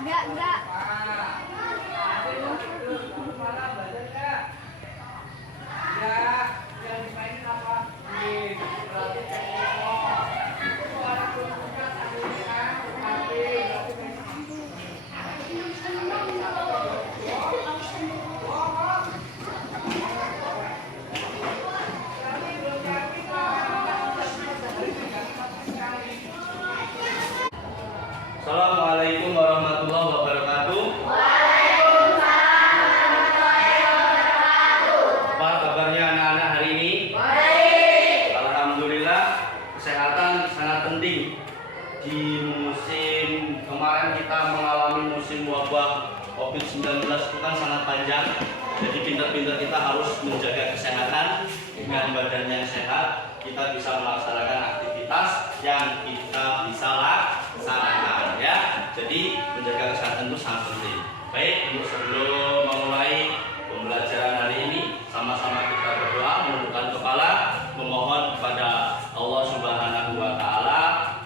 Enggak. Assalamualaikum warahmatullahi wabarakatuh. Apa kabarnya anak-anak hari ini? Baik. Alhamdulillah, kesehatan sangat penting. Di musim kemarin kita mengalami musim wabah COVID-19 itu kan sangat panjang. Jadi pintar-pintar kita harus menjaga kesehatan. Dengan badan yang sehat, kita bisa melaksanakan aktivitas yang kita bisa laksanakan, ya. Jadi menjaga kesehatan itu sangat penting. Baik, untuk sebelum memulai pembelajaran hari ini, sama-sama kita berdoa, menundukkan kepala, memohon kepada Allah Subhanahu wa Ta'ala.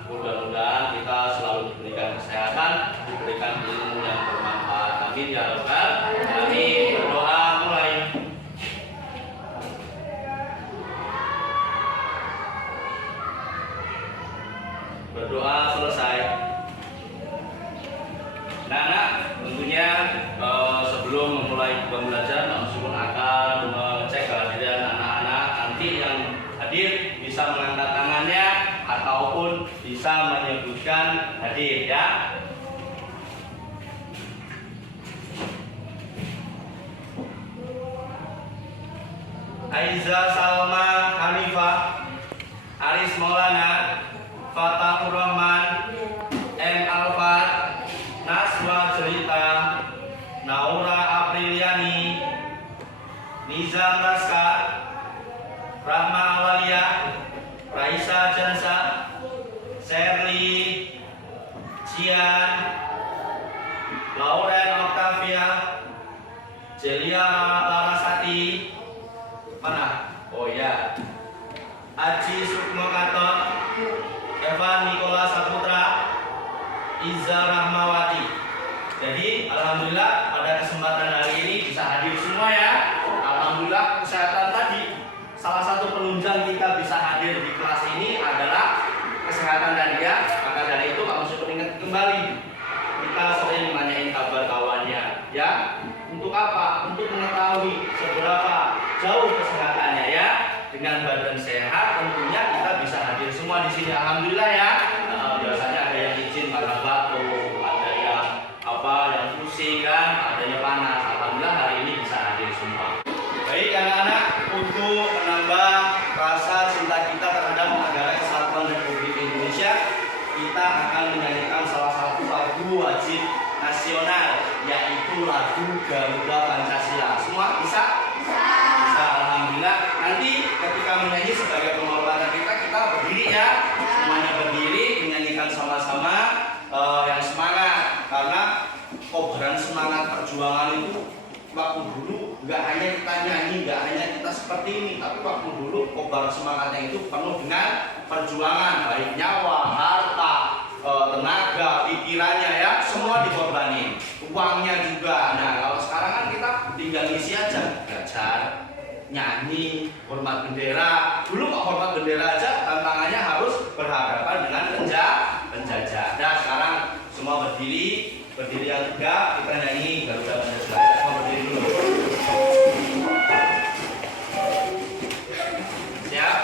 Mudah-mudahan kita selalu diberikan kesehatan, diberikan ilmu yang bermanfaat. Amin ya rabbal alamin. Berdoa mulai. Berdoa selesai. Nah, tentunya sebelum memulai pembelajaran, Mas akan mengecek kehadiran anak-anak. Nanti yang hadir bisa mengangkat tangannya ataupun bisa menyebutkan hadir, ya. Aiza Salma Hanifah, Aris Maulana, Fatahur Rahman, M. Alfat, Naswa Jelita, Naura Apriliani, Nizam Raska, Rahma Awalia, Raisa Jansa, Sherly, Cian, Lauren Octavia, Celia Larasati, mana? Oh ya, Aji Sukmo Katon, Evan Nikola Saputra, Iza Rahmawati. Jadi alhamdulillah pada kesempatan hari ini bisa hadir semua, ya. Alhamdulillah kesehatan tadi salah satu penunjang kita bisa hadir di kelas ini adalah kesehatan tadi, ya. Maka dari itu kamu syukur ingat kembali, kita sering nanyain kabar kawannya, ya. Untuk apa? Untuk mengetahui seberapa jauh kesehatannya, ya. Dengan badan sehat tentunya kita bisa hadir semua di sini. Alhamdulillah, ya. Biasanya ada yang izin karena batuk, ada yang yang pusing, kan, adanya panas. Alhamdulillah hari ini bisa hadir semua. Baik anak-anak, untuk menambah rasa cinta kita terhadap negara kesatuan Republik Indonesia, kita akan menyanyikan salah satu lagu wajib nasional, yaitu lagu Garuda Pancasila. Semua bisa? Bisa, alhamdulillah. Nanti ketika menyanyi sebagai penghormatan kita berdiri, ya. Semuanya berdiri, menyanyikan sama-sama yang semangat. Karena kobaran semangat perjuangan itu waktu dulu nggak hanya kita nyanyi, nggak hanya kita seperti ini, tapi waktu dulu kobaran semangatnya itu penuh dengan perjuangan, baik nyawa, harta, tenaga, pikirannya, ya, semua dikorbanin, uangnya juga. Nah, kalau sekarang kan kita tinggal ngisi aja, belajar, nyanyi, hormat bendera. Dulu kok hormat bendera aja tantangannya harus berhadapan dengan penjajah. Nah, sekarang semua berdiri yang tegak, kita nyanyi Garuda Pancasila. Semua berdiri dulu. Siap?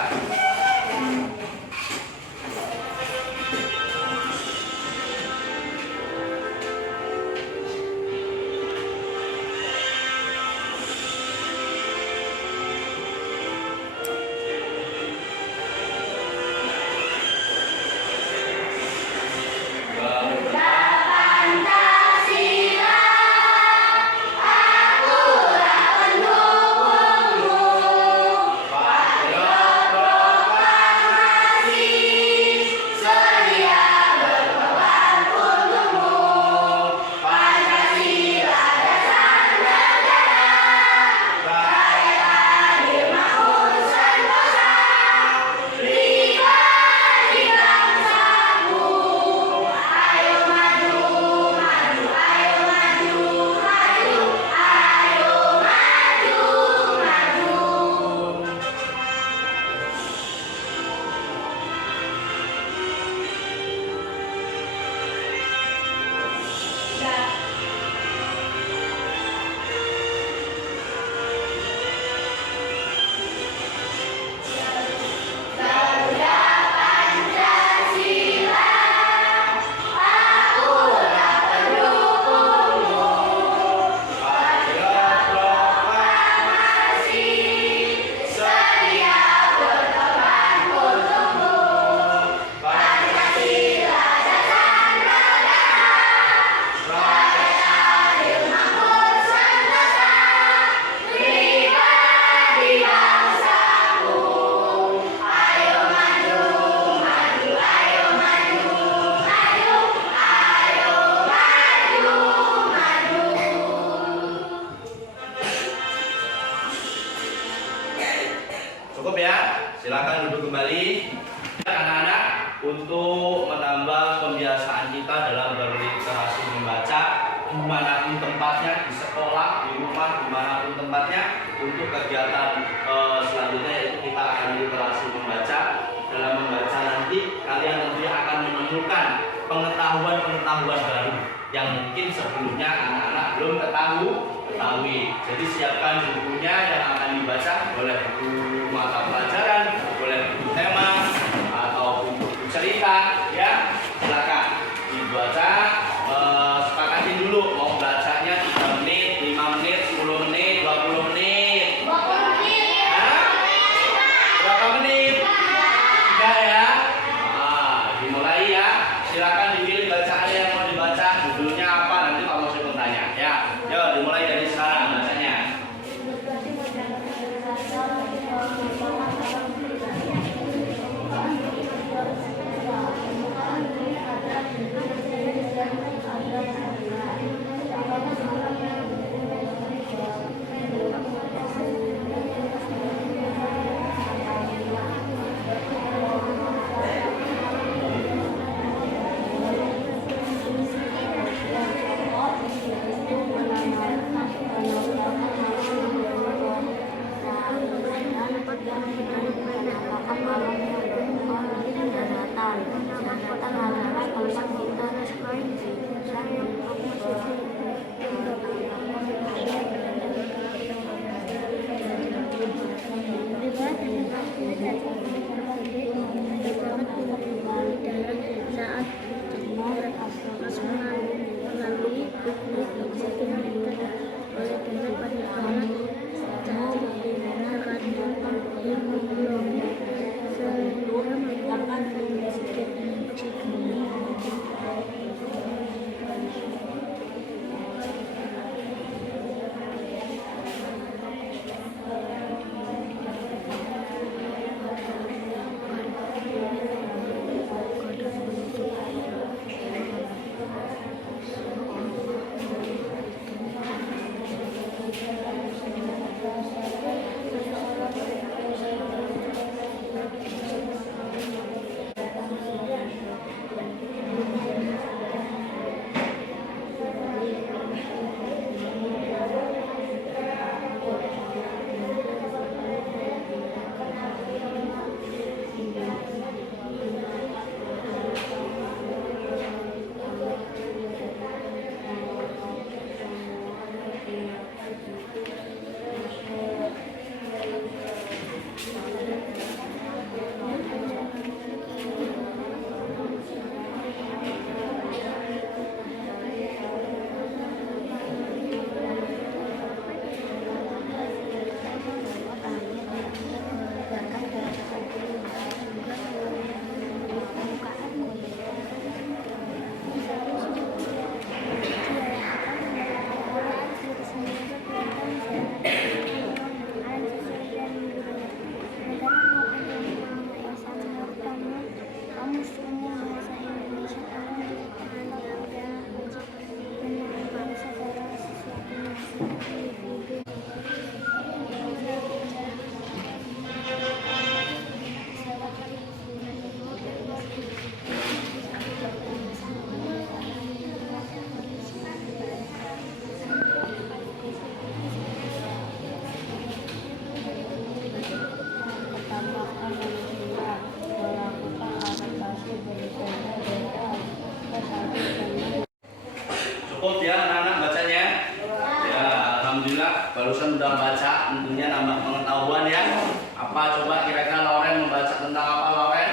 Garuda Pancasila. kegiatan selanjutnya, yaitu kita akan literasi membaca. Dalam membaca nanti kalian tentunya akan menemukan pengetahuan-pengetahuan baru yang mungkin sebelumnya anak-anak belum ketahui. Jadi siapkan bukunya yang akan dibaca, boleh buku mata pelajaran, boleh buku tema, atau buku cerita, ya silakan dibaca. Sepakatin dulu mau bacanya 3 menit, 5 menit, 10 menit, 20 menit. 20 menit. Hah? Berapa menit? 3 ya. Dimulai ya. Silakan dipilih bacaan yang mau dibaca, judulnya apa, nanti Pak Musa bertanya ya. Yuk dimulai dari sekarang bacanya. Saat melalui buku oleh dengan penekanan tahu bagaimana kandungan ilmu belum sehingga melakukan sedikit Cukup ya anak-anak bacanya? Ya, alhamdulillah barusan udah baca, tentunya nambah pengetahuan ya. Apa coba kira-kira Lauren membaca tentang apa, Lauren?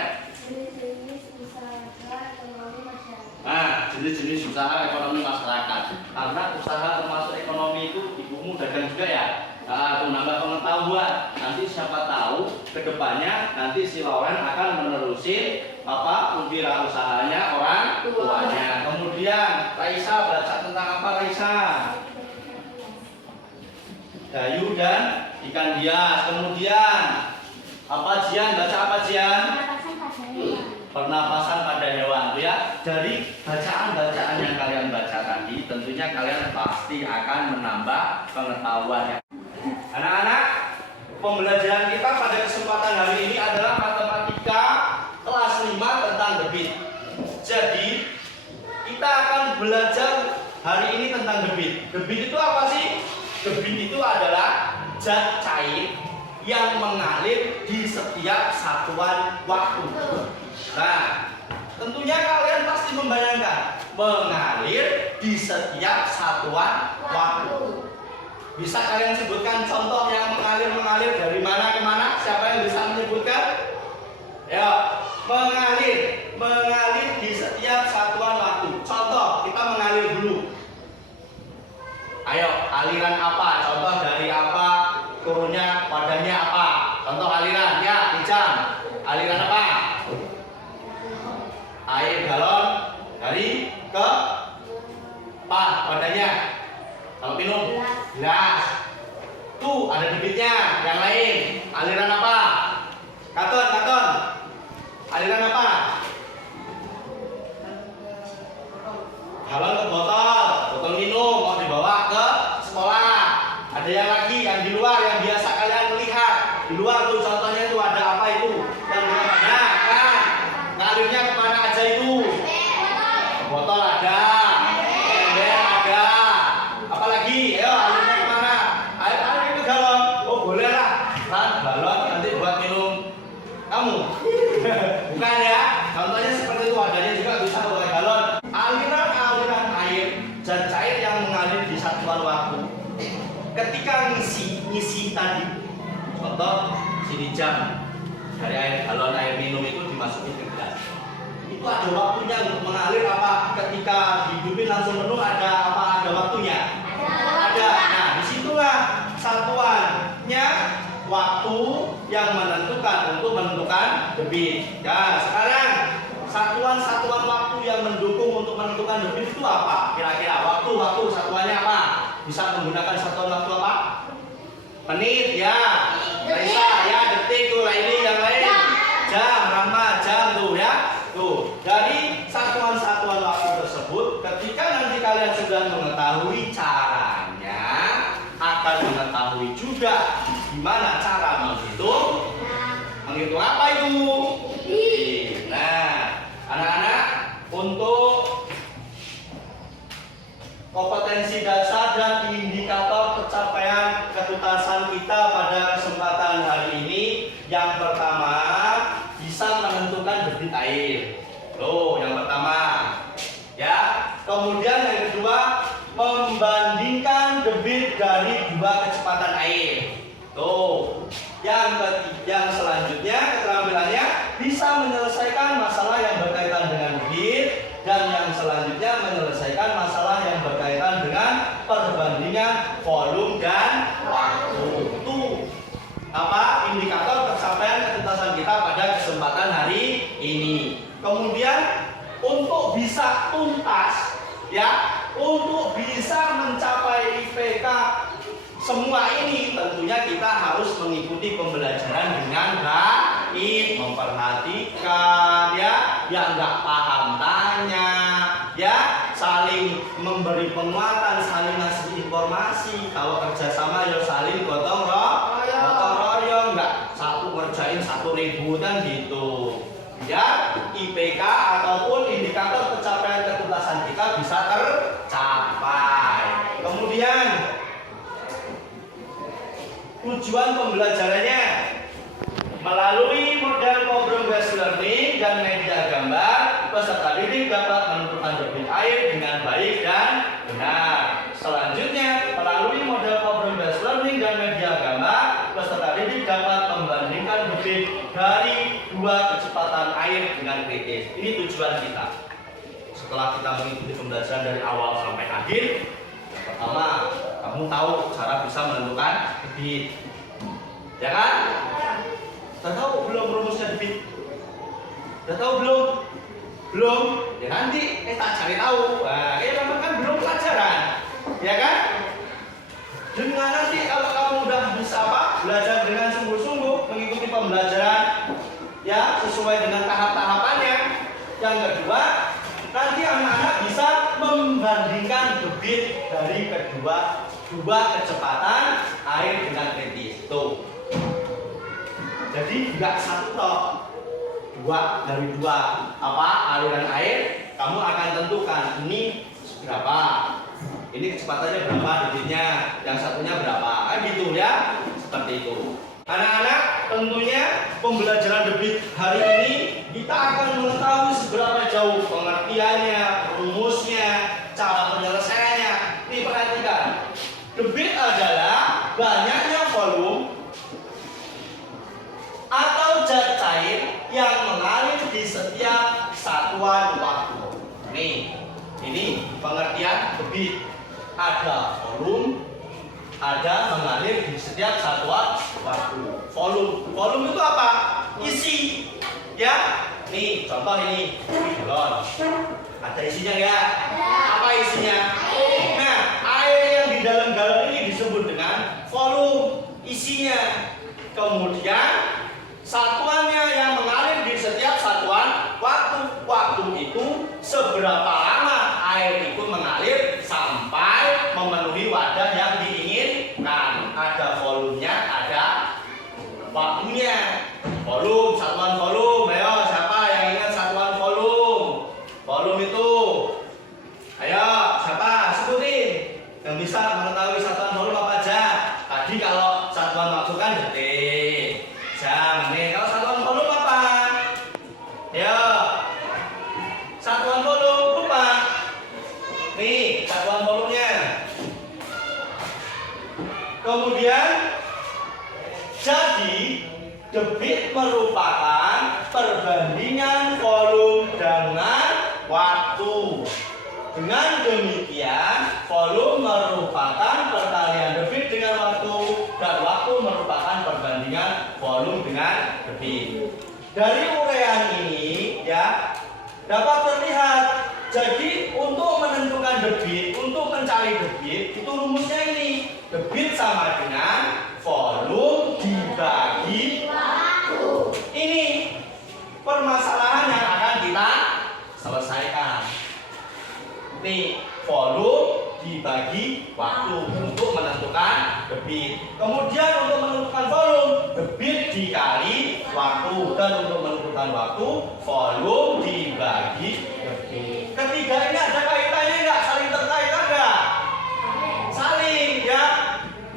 Nah, jenis-jenis usaha ekonomi masyarakat. Karena usaha termasuk ekonomi itu ibumu dagang juga ya. Nah, itu nambah pengetahuan. Nanti siapa tahu kedepannya nanti si Lauren akan menerusin apa usahanya orang tuanya. Kemudian Raisa baca tentang apa, Raisa? Kayu dan ikan hias. Kemudian apa, Jian? Baca apa, Jian? Pernapasan pada hewan, ya. Dari bacaan-bacaan yang kalian baca tadi, tentunya kalian pasti akan menambah pengetahuan. Anak-anak, pembelajaran kita pada kesempatan hari ini adalah matematika kelas 5 tentang debit. Jadi, kita akan belajar hari ini tentang debit. Debit itu apa sih? Debit itu adalah zat cair yang mengalir di setiap satuan waktu. Nah, tentunya kalian pasti membayangkan mengalir di setiap satuan waktu. Bisa kalian sebutkan contoh yang mengalir dari mana ke mana? Siapa yang bisa menyebutkan? Ya, mengalir di setiap satuan waktu. Contoh, kita mengalir dulu. Ayo, aliran apa? Contoh dari apa? Turunnya, wadahnya apa? Contoh aliran, ya, Ijam. Aliran apa? Air galon dari ke apa? Wadahnya. Kalau minum, gelas. Tuh, ada debitnya. Yang lain, aliran apa? Katon. Aliran apa? Galon ke botol minum mau dibawa ke sekolah. Ada yang lagi yang di luar yang biasa kalian lihat. Di luar tuh contohnya itu ada apa itu? Yang di luar. Nah, kan ngalirnya kemana aja itu? Botol ada, ember ada. Apalagi? Ayo alirnya kemana? Air ke galon. Oh boleh lah. Kan galon nanti buat minum kamu. Bukan ya? Contohnya seperti itu, wadahnya juga bisa pakai galon. Aliran air zat cair yang mengalir di satuan waktu. Ketika ngisi tadi, contoh sini jam dari air galon air minum itu dimasukin ke gelas. Itu ada waktunya untuk mengalir apa? Ketika dihidupin langsung penuh ada apa? Ada waktunya? Ada. Nah, disitulah satuannya waktu yang menentukan debit. Nah, sekarang satuan waktu yang mendukung untuk menentukan debit itu apa? Kira-kira waktu satuannya apa? Bisa menggunakan satuan waktu apa? Menit ya, Raisa ya, detik tuh, ini yang lain. Jam, Rahma, jam tuh ya. Tuh, dari satuan-satuan waktu tersebut, ketika nanti kalian sudah mengetahui caranya, akan mengetahui juga gimana cara menghitung. Menghitung apa itu? Nah, anak-anak, untuk kompetensi dasar dan indikator pencapaian ketuntasan kita pada kesempatan hari ini, yang pertama bisa menentukan debit air. Loh, yang pertama ya. Kemudian yang kedua, membandingkan debit dari dua kecepatan air. Tuh. Yang selanjutnya keterampilannya bisa menyelesaikan masalah yang berkaitan dengan debit, dan yang selanjutnya menyelesaikan masalah yang berkaitan dengan perbandingan volume dan waktu. Itu apa? Indikator pencapaian ketuntasan kita pada kesempatan hari ini. Kemudian untuk bisa tuntas ya, untuk bisa mencapai IPK semua ini, tentunya kita harus mengikuti pembelajaran dengan baik, memperhatikan ya, yang nggak paham tanya, ya, saling memberi penguatan, saling ngasih informasi. Kalau kerjasama ya saling gotong royong, nggak satu ngerjain 1.000 kan gitu. Ya, IPK ataupun indikator pencapaian ketuntasan kita bisa tercapai. Kemudian tujuan pembelajarannya melalui model problem based learning dan media gambar, peserta didik dapat menentukan debit air dengan baik dan benar. Selanjutnya, melalui model problem based learning dan media gambar, peserta didik dapat membandingkan debit dari dua kecepatan air dengan kritis. Ini tujuan kita. Setelah kita mengikuti pembelajaran dari awal sampai akhir, pertama, kamu tahu cara bisa menentukan debit, ya kan? Udah tahu belum rumusnya debit? Udah tahu belum? Belum? Ya nanti kita cari tahu. Nah, memang kan belum pelajaran, ya kan? Dengan nanti kalau kamu udah bisa belajar dengan sungguh-sungguh, mengikuti pembelajaran ya sesuai dengan tahap-tahapannya. Yang kedua, nanti anak-anak bisa membandingkan debit dari dua kecepatan air dengan kritis. Tuh. Jadi nggak satu toh, dari dua aliran air, kamu akan tentukan ini berapa, ini kecepatannya berapa debitnya, yang satunya berapa, gitu ya. Seperti itu. Anak-anak, tentunya pembelajaran debit hari ini kita akan mengetahui seberapa jauh pengertiannya, rumusnya, cara penyelesaiannya. Nih perhatikan, debit adalah banyaknya volume atau zat cair yang mengalir di setiap satuan waktu. Nih, ini pengertian debit. Ada volume, ada mengalir di setiap satuan waktu. Volume itu apa? Isi, ya. Nih, contoh ini galon. Ada isinya ya? Apa isinya? Nah, air yang di dalam galon ini disebut dengan volume, isinya. Kemudian satuannya yang mengalir di setiap satuan waktu. Waktu itu seberapa lama air itu mengalir sampai memenuhi wadah yang diinginkan. Ada volumenya, ada waktunya. Volume, satuan volume. Ayo, siapa yang ingat satuan volume? Volume itu. Ayo, siapa? Sebutin. Yang bisa mengetahui satuan volume apa aja? Tadi kalau satuan waktu kan detik, jam, menit. Kalau satuan volume apa? Ayo. Satuan volume lupa. Nih, satuan volumenya. Kemudian jadi debit merupakan perbandingan volume dengan waktu. Dengan demikian, volume merupakan perkalian debit dengan waktu dan waktu merupakan perbandingan volume dengan debit. Dari uraian ini ya dapat terlihat. Jadi untuk menentukan debit, untuk mencari debit itu rumusnya ini. Debit sama dengan volume dibagi waktu. Ini permasalahan yang akan kita selesaikan. Nih, volume dibagi waktu untuk menentukan debit. Kemudian untuk menentukan volume, debit dikali waktu, dan untuk menentukan waktu, volume dibagi debit. Ketiga ini ada kaitannya enggak? Saling terkait enggak? Saling ya.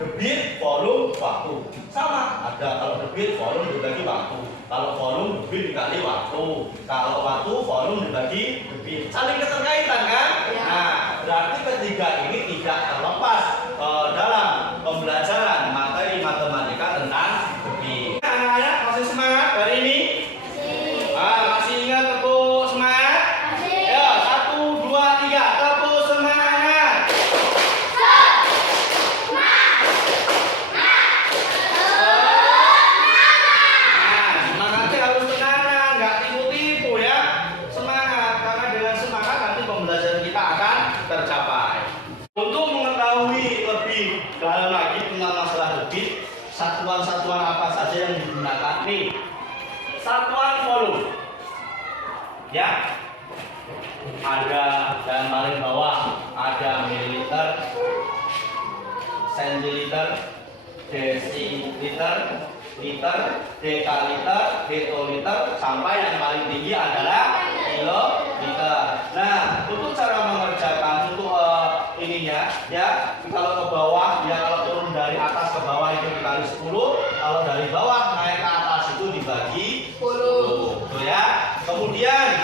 Debit, volume, waktu. Sama, ada kalau debit, volume dibagi waktu. Kalau volume, debit dikali waktu. Kalau waktu, volume dibagi debit. Saling keterkaitan kan? Ya. Nah, berarti ketiga ini tidak terlepas dalam pembelajaran materi matematika tentang debit. Anak-anak masih semangat hari ini? Masih ingat tepuk semangat? Ya, 1, 2, 3, tepuk semangat. Semangatnya harus tenanan, nggak tipu-tipu ya. Semangat, karena dengan semangat nanti pembelajaran kita akan tercapai. Untuk mengetahui lebih dalam lagi tentang masalah debit, satuan-satuan apa saja yang digunakan nih. Satuan volume. Ya. Ada yang paling bawah ada mililiter, sentiliter, desiliter, liter, dekaliter, hektoliter, sampai yang paling tinggi adalah kiloliter. Nah, untuk cara mengerjakan untuk ininya ya, kalau ke bawah ya, kalau turun dari atas ke bawah itu dikali 10, kalau dari bawah naik ke atas itu dibagi 10. Tuh ya. Kemudian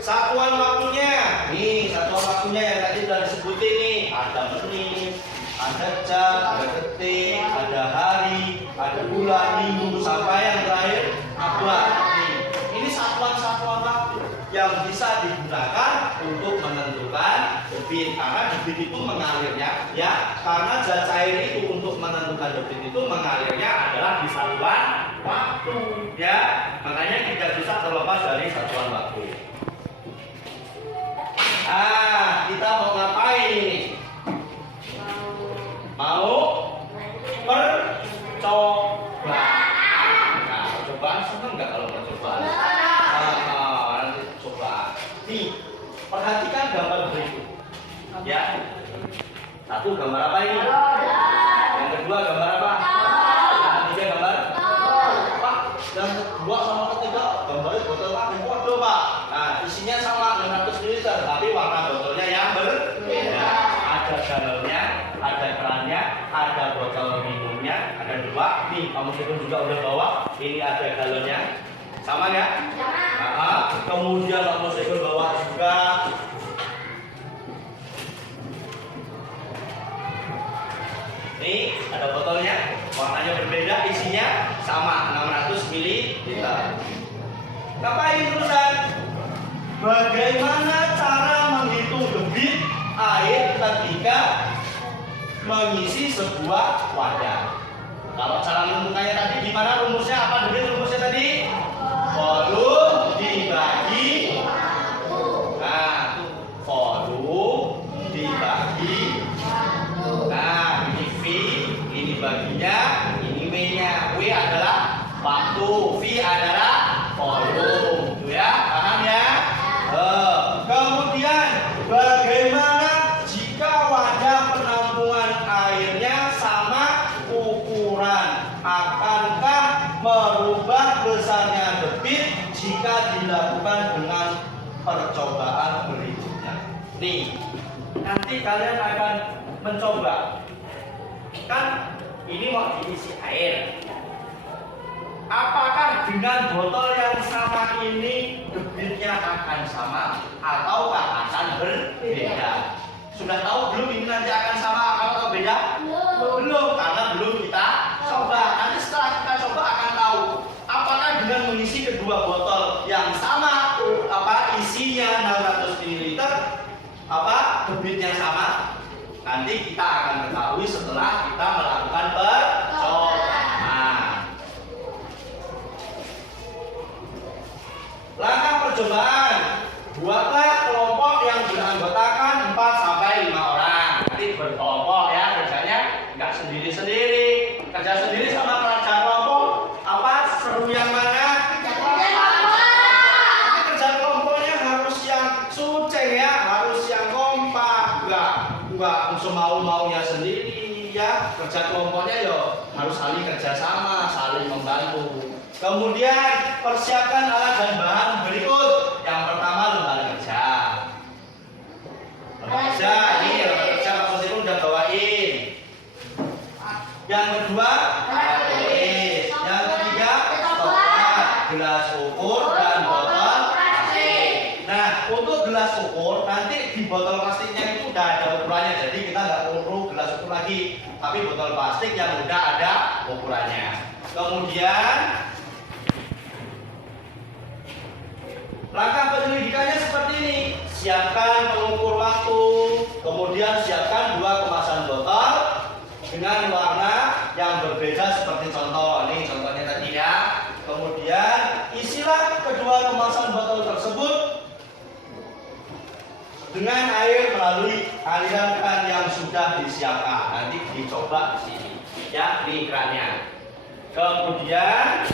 satuan waktunya. Nih, satuan waktunya yang tadi sudah disebutin nih. Ada menit, ada jam, ada detik, ada hari, ada bulan, minggu, sampai yang terakhir abad. Ini satuan-satuan waktu yang bisa digunakan untuk menentukan debit, karena debit itu mengalirnya ya, karena zat cair itu untuk menentukan debit itu mengalirnya adalah di satuan waktu ya, makanya tidak bisa terlepas dari satuan waktu. Kita mau ngapain ini? Mau percobaan. Nah, percobaan seneng nggak kalau percobaan? Nanti coba. Nih, perhatikan gambar berikut. Ya. Satu gambar apa ini? Yang kedua gambar apa? Yang ketiga gambar? Pak, yang kedua sama ketiga gambarnya botol apa? Waduh Pak. Nah, isinya sama 600 ml, tapi warna botolnya yang berbeda. Ada galonnya, ada kerannya, ada botol minum. Kamu juga udah bawa. Ini ada galonnya. Sama ya? Kemudian kamu bawa juga ini ada botolnya, warnanya berbeda, isinya sama 600 ml. Ngapain terusan? Bagaimana cara menghitung debit air ketika mengisi sebuah wadah? Kalau cara menentukannya tadi gimana rumusnya? Apa debit rumusnya tadi? Volume dibagi volume dibagi ini V, ini baginya, ini W-nya. W adalah waktu, V adalah volume. Tuh ya, paham ya? Kemudian bagaimana jika wadah penampungan airnya sama ukuran? Akankah merubah besarnya debit jika dilakukan dengan percobaan berikutnya? Nih, nanti kalian akan mencoba. Kan ini mau diisi air. Apakah dengan botol yang sama ini debitnya akan sama ataukah akan berbeda? Sudah tahu belum ini nanti akan sama atau beda? Belum, karena belum kita coba. Nanti setelah kita coba akan tahu apakah dengan mengisi kedua botol yang sama, isinya 600 ml, debitnya sama. Nanti kita akan ketahui setelah kita melakukan percobaan. Langkah percobaan, buatlah kelompok yang beranggotakan 4 sampai 5 orang. Nanti berkelompok ya, kerjanya nggak sendiri-sendiri. Kerja sendiri sama kerja kelompok, seru yang mana? Kerja kelompoknya harus yang suceng ya, harus yang kompak, nggak semau-maunya sendiri ya. Kerja kelompoknya harus saling kerjasama, saling membantu. Kemudian persiapkan alat dan bahan berikut. Yang pertama lembar kerja. Ini lembar kerja Pak Sosipun udah bawain. Yang kedua tulis. Yang ketiga stopwatch, gelas ukur dan botol plastik. Nah, untuk gelas ukur nanti di botol plastiknya itu udah ada ukurannya, jadi kita nggak perlu gelas ukur lagi, tapi botol plastik yang udah ada ukurannya. Kemudian langkah penyelidikannya seperti ini. Siapkan pengukur waktu, kemudian siapkan 2 kemasan botol dengan warna yang berbeda seperti contoh. Ini contohnya tadi ya. Kemudian isilah kedua kemasan botol tersebut dengan air melalui aliran keran yang sudah disiapkan. Nanti dicoba di sini ya, di kerannya. Kemudian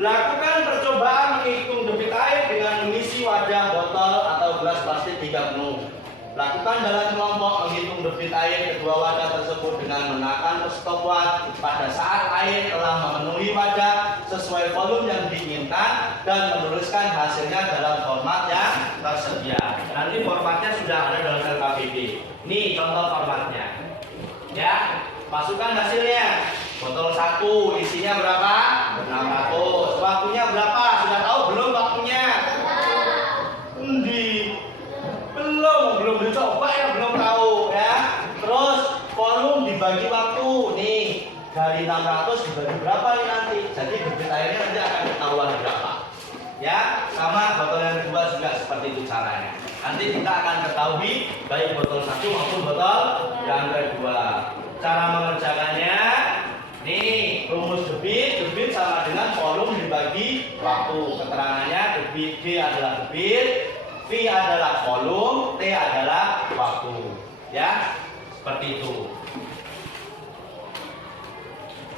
lakukan percobaan menghitung debit air dengan mengisi wadah, botol, atau gelas plastik hingga penuh. Lakukan dalam kelompok menghitung debit air kedua wadah tersebut dengan menekan stopwatch pada saat air telah memenuhi wadah sesuai volume yang diinginkan dan menuliskan hasilnya dalam format yang tersedia. Nanti formatnya sudah ada dalam LKPD. Ini contoh formatnya. Ya, masukkan hasilnya. Botol 1 isinya berapa? 600. Waktunya berapa? Sudah tahu belum waktunya? Belum dicoba ya, belum tahu ya. Terus volume dibagi waktu. Nih, dari 600 dibagi berapa nih nanti? Jadi debit airnya nanti akan ketahuan berapa. Ya, sama botol yang kedua juga seperti itu caranya. Nanti kita akan ketahui baik botol 1 maupun botol yang kedua. Cara mengerjakannya, nih rumus debit sama dengan volume dibagi waktu. Keterangannya debit D adalah debit, V adalah volume, T adalah waktu. Ya, seperti itu.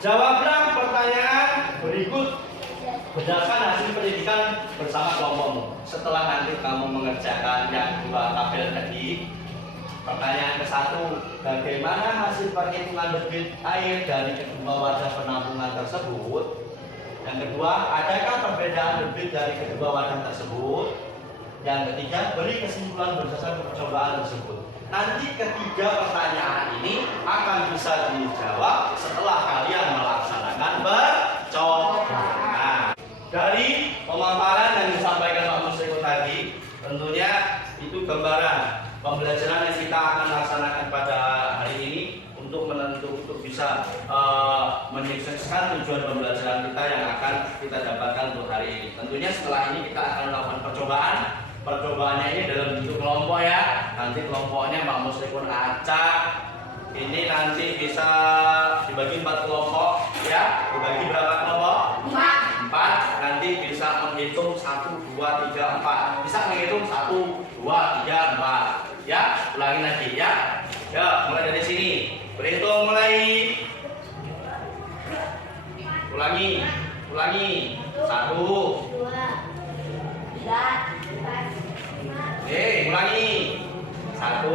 Jawablah pertanyaan berikut berdasarkan hasil pendidikan bersama kelompokmu. Setelah nanti kamu mengerjakan yang 2 tabel tadi. Pertanyaan ke-1, bagaimana hasil perhitungan debit air dari kedua wadah penampungan tersebut? Yang kedua, adakah perbedaan debit dari kedua wadah tersebut? Yang ketiga, beri kesimpulan berdasarkan percobaan tersebut. Nanti ketiga pertanyaan ini akan bisa dijawab setelah kalian melaksanakan percobaan. Dari pemaparan yang disampaikan Pak Musriko tadi, tentunya itu gambaran pembelajaran yang kita akan laksanakan pada hari ini untuk bisa menyukseskan tujuan pembelajaran kita yang akan kita dapatkan untuk hari ini. Tentunya setelah ini kita akan melakukan percobaan. Percobaannya ini dalam bentuk kelompok ya. Nanti kelompoknya Pak Musriko acak. Ini nanti bisa dibagi 4 kelompok ya. Dibagi berapa kelompok? 4. Nanti bisa menghitung 1, 2, 3, 4. Bisa menghitung 1, 2, 3, 4. Ya, ulangi lagi ya. Ya, mulai dari sini. Berhitung mulai. Ulangi. 1, 2, 3, 4, 5. ulangi. 1,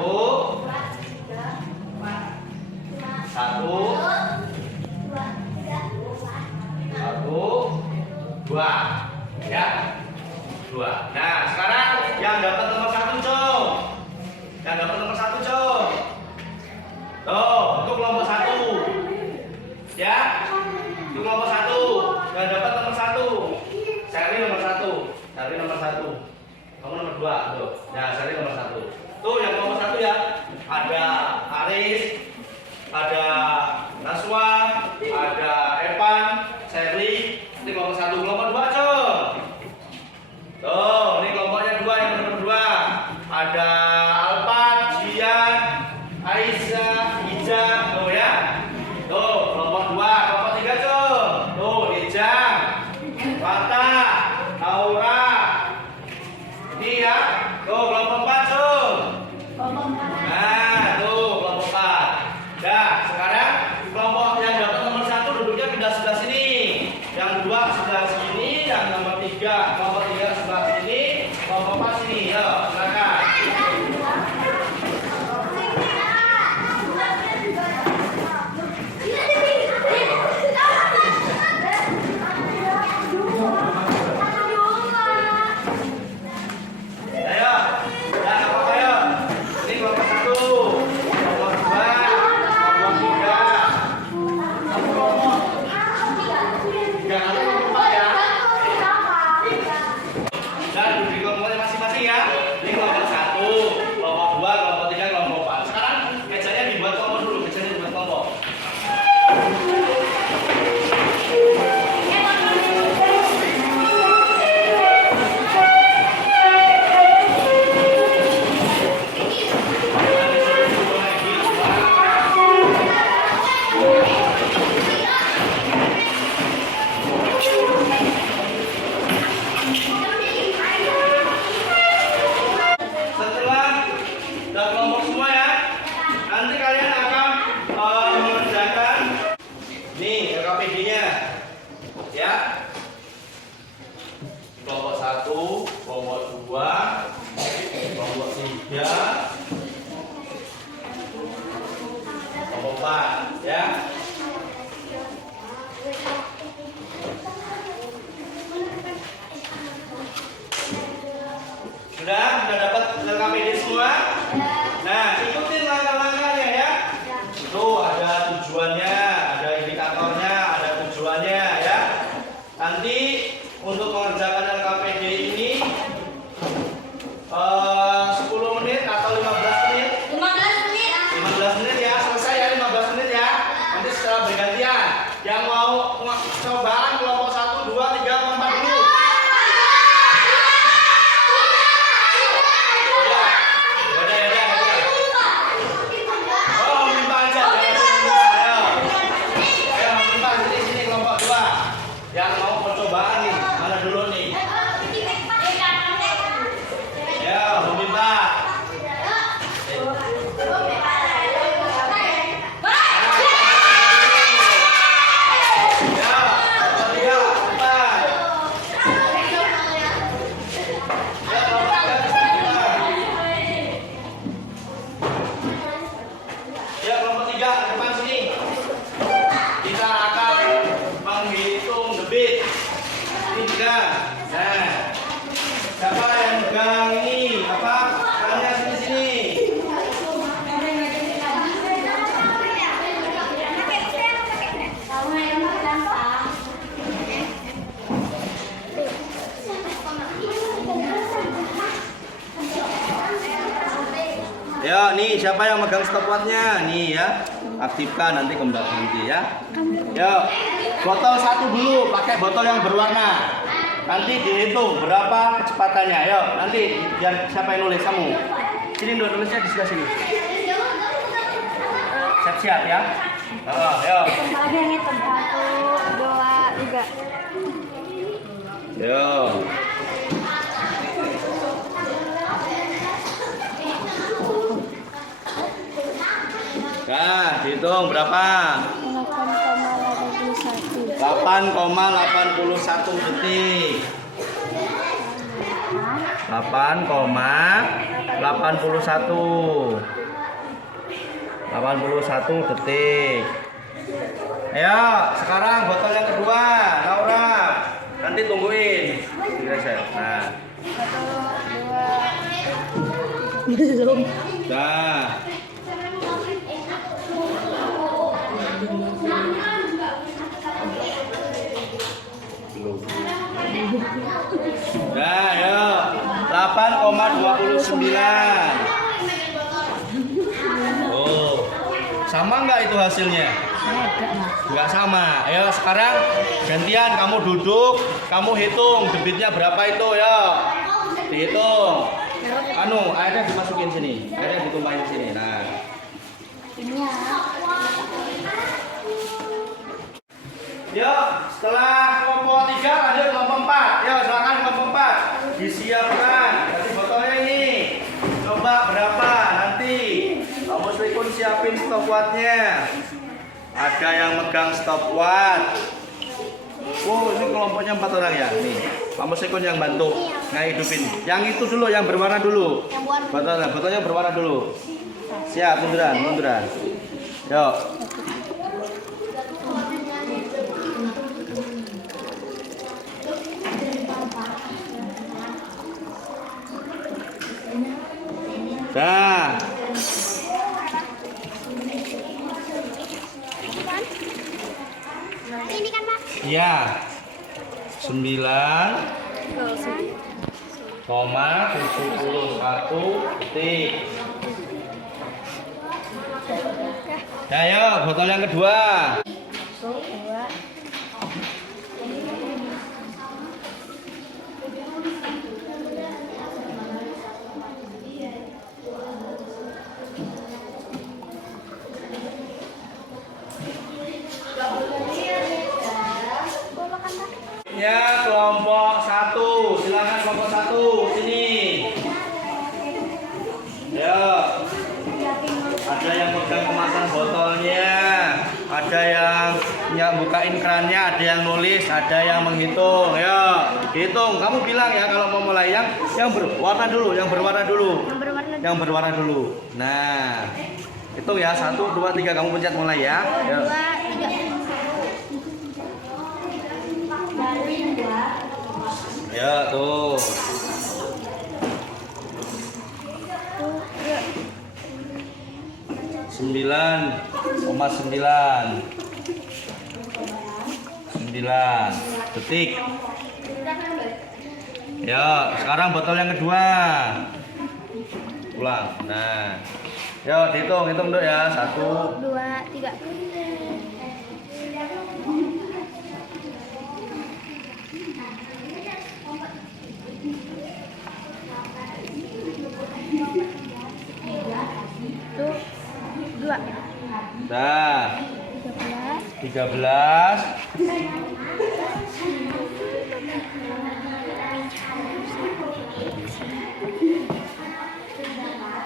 2, ya. 2. Nah, sekarang yang dapat nomor 1, cung. Yang dapat nomor 1, cung. Tuh, itu kelompok 1. Ya. Itu kelompok 1. Yang dapat nomor 1. Seri nomor 1. Seri nomor 1. Kamu nomor 2, tuh. Nah, seri nomor 1. Tuh yang kelompok 1 ya. Ada Aris, ada Naswa, ada Evan, Sherly. Ini kelompok 1, kelompok 2, cung. Tuh, ini kelompoknya 2, yang nomor 2. Ada Alpan, Jian, Aisyah, Ija, tuh ya. Tuh, kelompok 2, kelompok 3, cung. Tuh, Ijang, Fata, Aura. Ini ya. Tuh, kelompok 4, cung. Nah, tuh kelompok 4. Nah, sekarang kelompok yang dapat nomor 1 duduknya pindah sebelah sini. Yang 2 sebelah sini, yang nomor 3, kelompok 3 sebelah sini, kelompok 4 sini. Yo, silakan. Ayo. Ya, kelompok ayo. Ini kelompok 1, kelompok 2, kelompok 3. Jangan lupa ya. Dan duduk di kelompoknya masing-masing ya. Ini kelompok 1, kelompok 2, kelompok 3, kelompok 4. Sekarang mejanya dibuat kelompok dulu, mejanya dibuat kelompok. Setelah udah kelompok semua ya, nanti kalian akan mengerjakan nih LKPD-nya ya. Kelompok 1, kelompok 2, kelompok 3, kelompok 4 ya. Sudah dapat LKPD semua? Nah, ikutin langkah-langkahnya ya. Tuh ada tujuannya, ada indikatornya, ada tujuannya ya. Nanti untuk mengerjakan LKPD ini 10 menit atau 15 menit? 15 menit ya, selesai ya 15 menit ya. Nanti secara bergantian. Yang mau cobaan kelompok 1, 2, 3, 4 dulu. Yang mau percobaan nih, mana dulu nih? Ya, meminta. Ya, kelompok 3 ke depan sini. Kita akan menghitung debit. Ini 3. Nah, siapa yang megang ini? Ya, nih siapa yang megang stopwatchnya? Nih ya, aktifkan nanti kembali nanti ya. Yo, botol satu dulu, pakai botol yang berwarna. Nanti dihitung berapa kecepatannya. Yo, nanti biar siapa yang nulis kamu? Sini nulisnya di sebelah sini. Siap-siap ya. Oh, yo. Lagi yang itu 1, 2, 3. Yo. Nah, dihitung berapa? 8,81 detik. 8,81 detik. Ayo, sekarang botol yang kedua, Laura. Nanti tungguin. Nah. 1, 2. Belum. Nah. Nah, yo. 8,29. Oh. Sama nggak itu hasilnya? Nggak sama. Ayo sekarang gantian, kamu duduk, kamu hitung debitnya berapa itu ya. Dihitung. Anu, airnya dimasukin sini. Airnya ditumpahin sini. Nah. Ini ya. Yuk, setelah kelompok 3 lanjut kelompok 4. Yuk, silakan kelompok 4. Disiapkan. Jadi botolnya ini. Coba berapa nanti. Kamu Srikun siapin stopwatchnya. Ada yang megang stopwatch. Oh, ini kelompoknya 4 orang ya. Nih, kamu Srikun yang bantu ngehidupin. Yang itu dulu, yang berwarna dulu. Botolnya berwarna dulu. Siap, munduran. Yuk. Nah. Ini kan, Pak? Iya. 9,71 detik. Nah, yuk, botol yang kedua. 1, 2. Ya, kelompok 1. Silakan kelompok 1 sini. Ya. Ada yang pegang kemasan botolnya, ada yang bukain kerannya, ada yang nulis, ada yang menghitung. Ya, hitung. Kamu bilang ya kalau mau mulai yang berwarna dulu, yang berwarna dulu. Nah, hitung ya 1, 2, 3. Kamu pencet mulai ya. 2, 3. Ya, tuh. 9,9 detik. Ya, sekarang botol yang kedua. Ulang. Nah. Ya, hitung dulu ya. 1, 2, 3. 2. Dah. 13.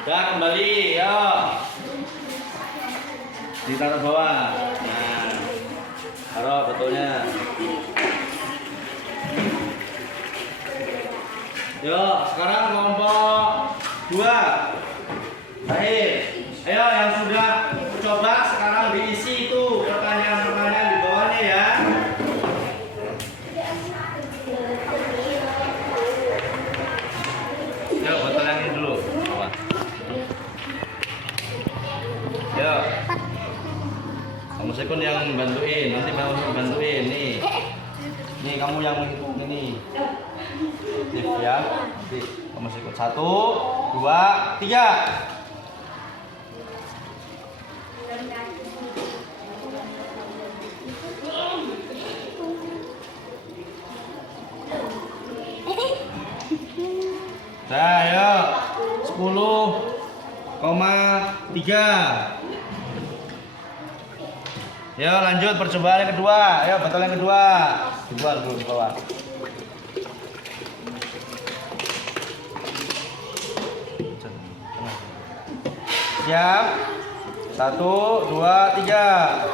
Dah, kembali ya. Ditaruh bawah. Nah. Taruh botolnya. Yuk, sekarang kelompok 2. Terakhir. Ayo yang sudah coba sekarang diisi itu pertanyaan-pertanyaan di bawahnya ya. Yuk, botol yang ini dulu. Coba. Yuk. Kamu Sekun yang bantuin, nanti mau bantuin nih. Nih kamu yang menghitung ini. Tip ya. Nanti kamu Sekun 1, 2, 3. Nah, ayo 10,3. Yo lanjut percobaan yang kedua. Ayo botol yang kedua. Dibuat dulu di bawah. Siap. 1, 2, 3.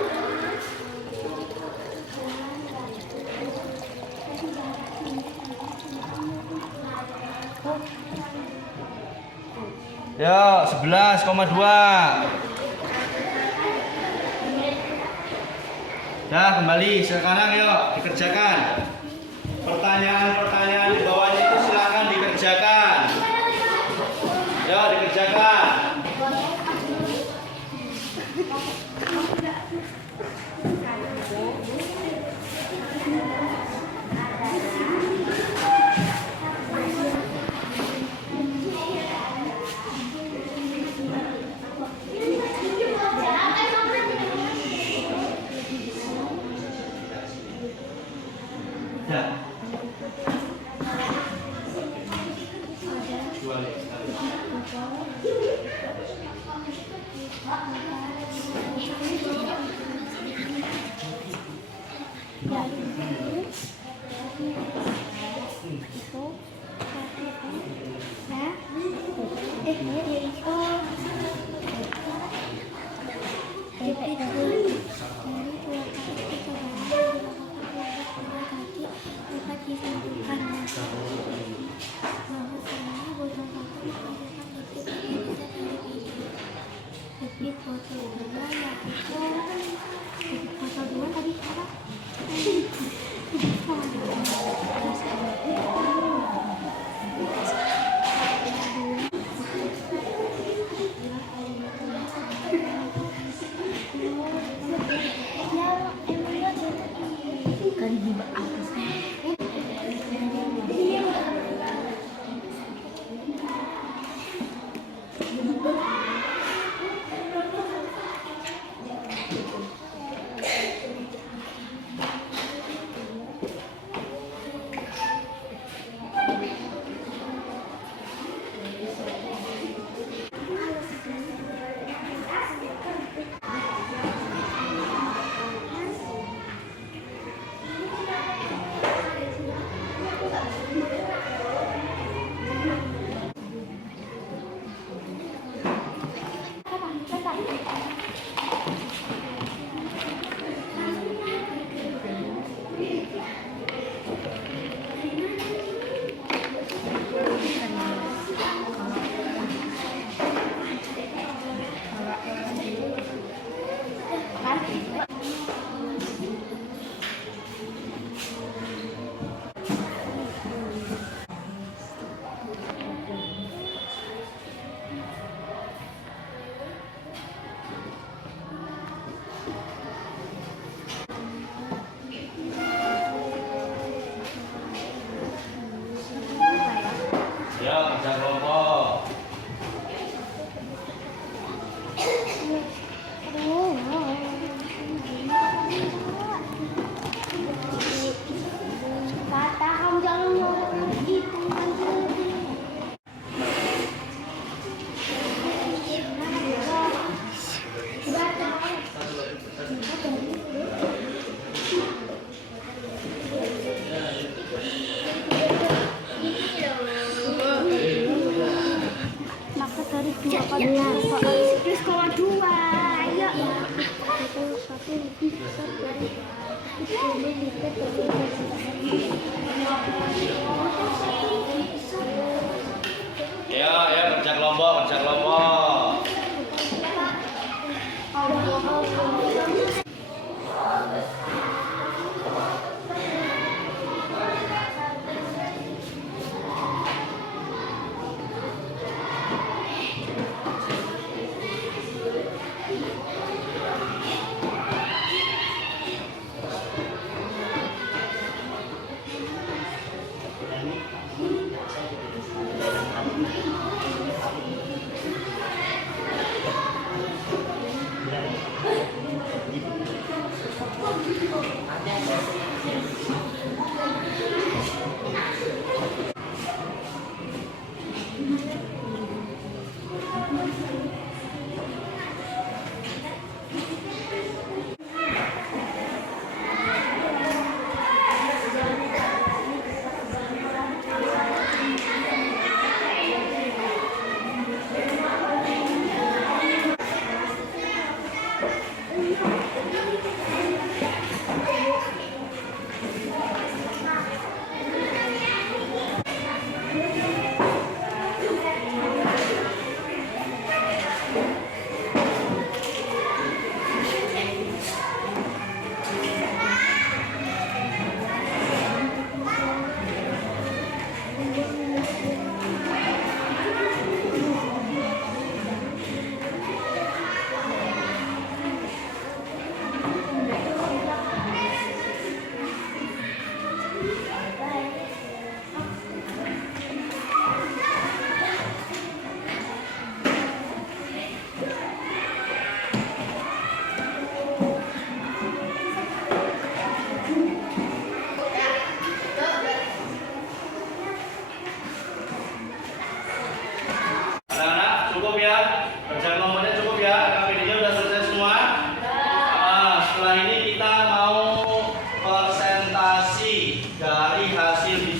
Yo 11,2. Dah kembali sekarang yuk dikerjakan. Pertanyaan-pertanyaan di bawahnya itu silakan dikerjakan. Yuk dikerjakan. Ya. Yo kerja kelompok. Terus kalau 2, ayo. Satu lebih besar dari Ya, kerja kelompok, kerja kelompok.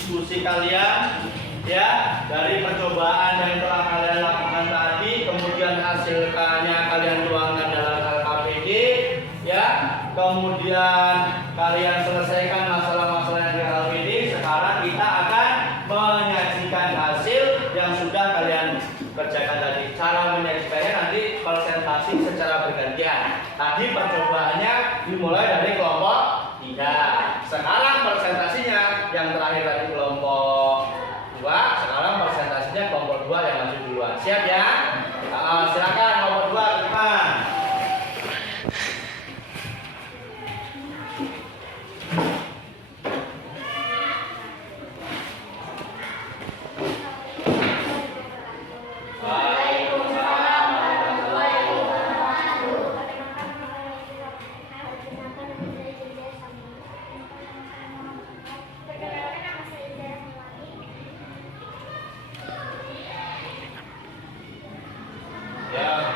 diskusi kalian ya dari percobaan yang telah kalian lakukan tadi, kemudian hasilnya kalian tuangkan dalam LKPD ya, kemudian kalian selesaikan masalah-masalah yang di LKPD. Sekarang kita akan menyajikan hasil yang sudah kalian kerjakan tadi. Cara menyajikannya nanti presentasi secara bergantian. Tadi percobaannya dimulai dari kelompok 3. Sekarang presentasinya yang terakhir tadi kelompok 2. Sekarang presentasinya kelompok 2 yang maju duluan. Siap ya? Silakan kelompok 2 ke depan. Ya,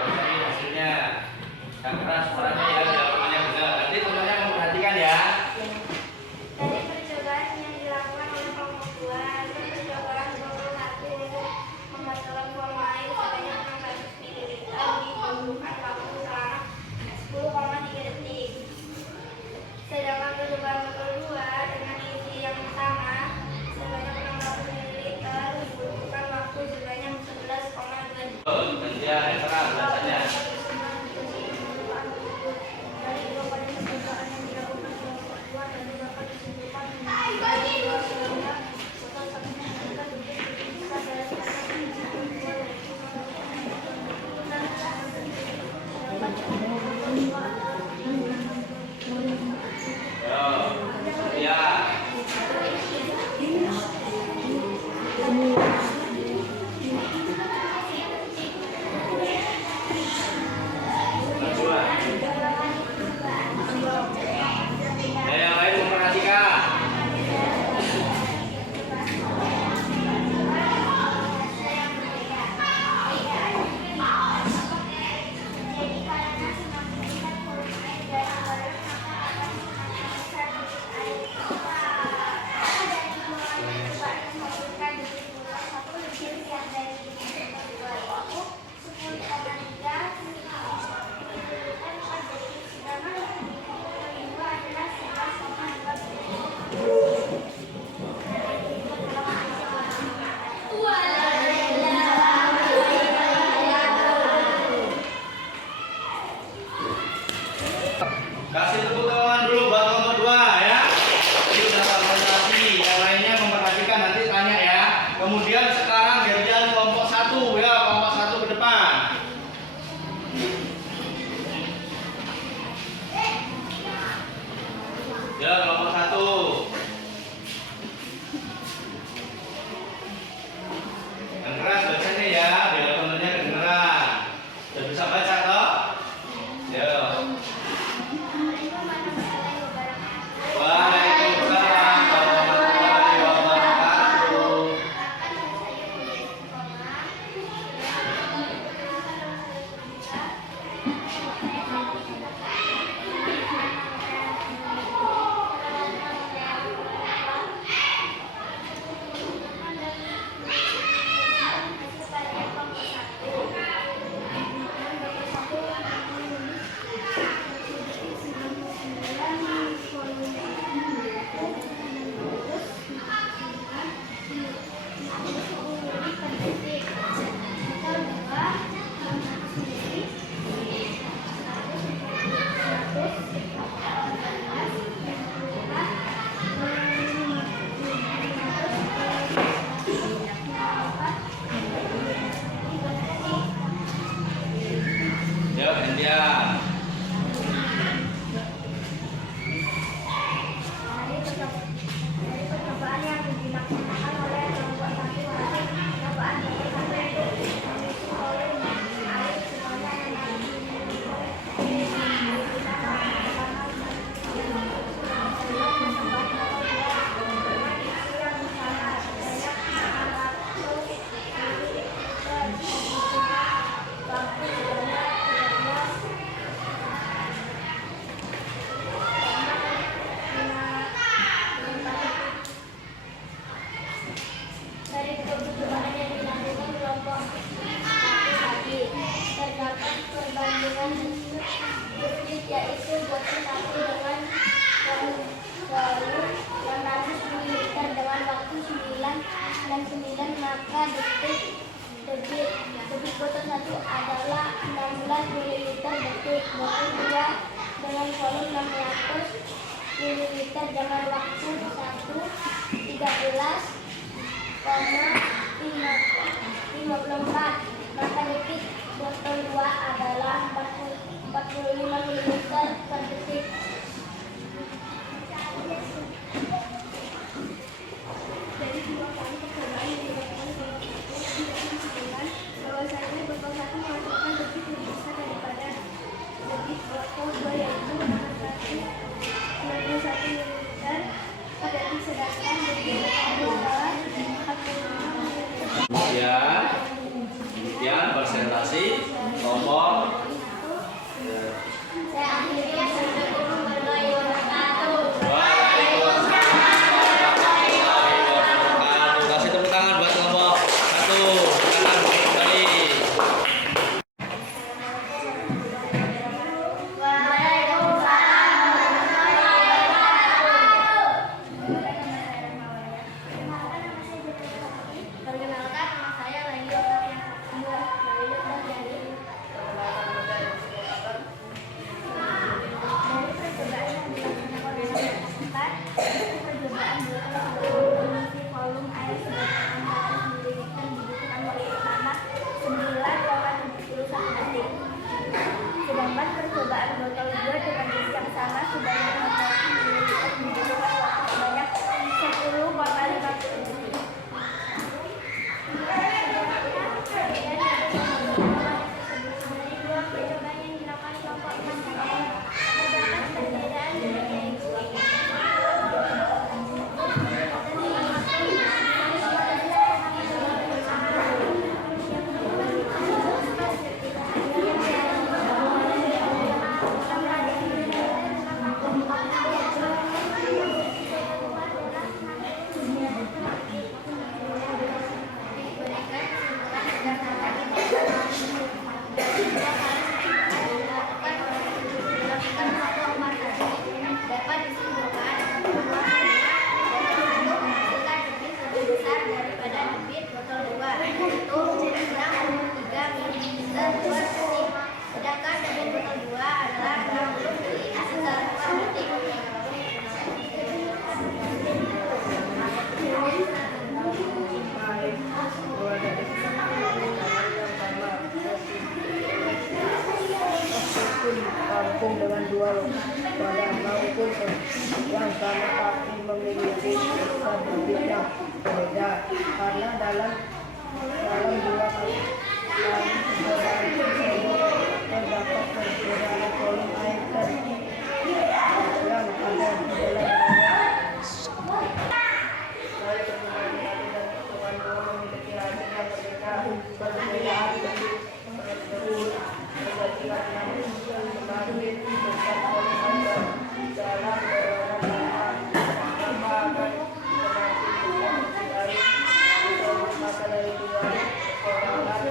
volume 600 ml dengan waktu 1:13,54. Maka detik botol 2 adalah 45 ml per detik. Dari 2 kali percobaan yang dilakukan kesimpulan bahwasanya botol 1 menghasilkan debit lebih besar daripada debit botol 2, yaitu 691 ml per detik, sedangkan debit botol 2 adalah 45 ml. Ya, demikian presentasi kelompok. Saya akhirnya Assalamualaikum warahmatullahi wabarakatuh. Waalaikumsalam warahmatullahi wabarakatuh. Kasih tepuk tangan buat kelompok 1. Silakan kembali. Perkenalkan, nama saya Layu dari percobaan yang dilakukan oleh masyarakat, percobaan botol mengisi volume air sebanyak 600 ml dibutuhkan waktu pertama 9,71 detik. Sedangkan percobaan botol 2 dengan isi yang sama sebanyak 600 ml dibutuhkan waktu sebanyak 10,50 detik. Percobaan yang dilakukan kelompok 6 terdapat perbedaan yaitu dapat disimpulkan bahwa menghasilkan debit lebih besar daripada debit botol 2, yaitu 63 ml per detik, sedangkan debit botol 2 adalah 60 ml per detik. Kampung dengan dua pada maupun yang sama tapi memiliki debit yang berbeda, karena dalam dua kali percobaan tersebut terdapat perbedaan volume air dan yang ada di dalam dari percobaan satu dan percobaan 2 memiliki hasil yang berbeda. Perbedaan debit tersebut terjadi karena debit besar volume air dalam beberapa tembakan maka dari dua percobaan